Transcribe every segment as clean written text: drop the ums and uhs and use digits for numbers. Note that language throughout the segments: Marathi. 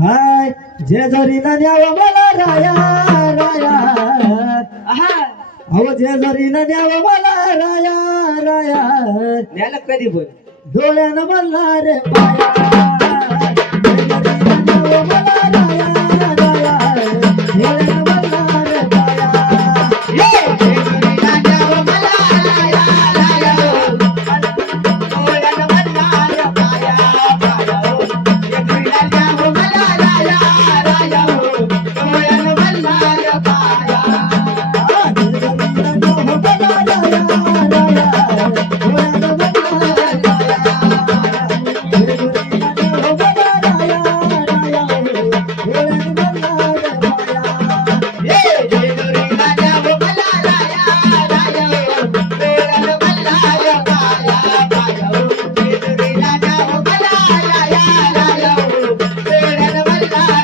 हाय जेजुरी न न्यावं मला राया राया अहो जेजुरी न न्यावं मला राया राया न्यायला कधी बोल डोळ्यानं मला रे पाया जेजुरी न न्यावं मला राया राया डोळ्यानं मला रे पाया जेजुरीला न्यावं मला राया राया डोळ्यानं म्हणणार पाया पाया जेजुरीला न्यावं मला राया राया डोळ्यानं म्हणणार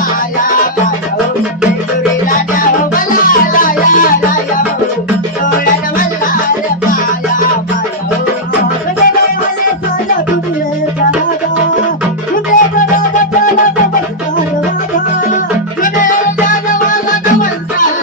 पाया जेजुरी न न्यावं मला राया राया डोळ्यानं मला नमस्कार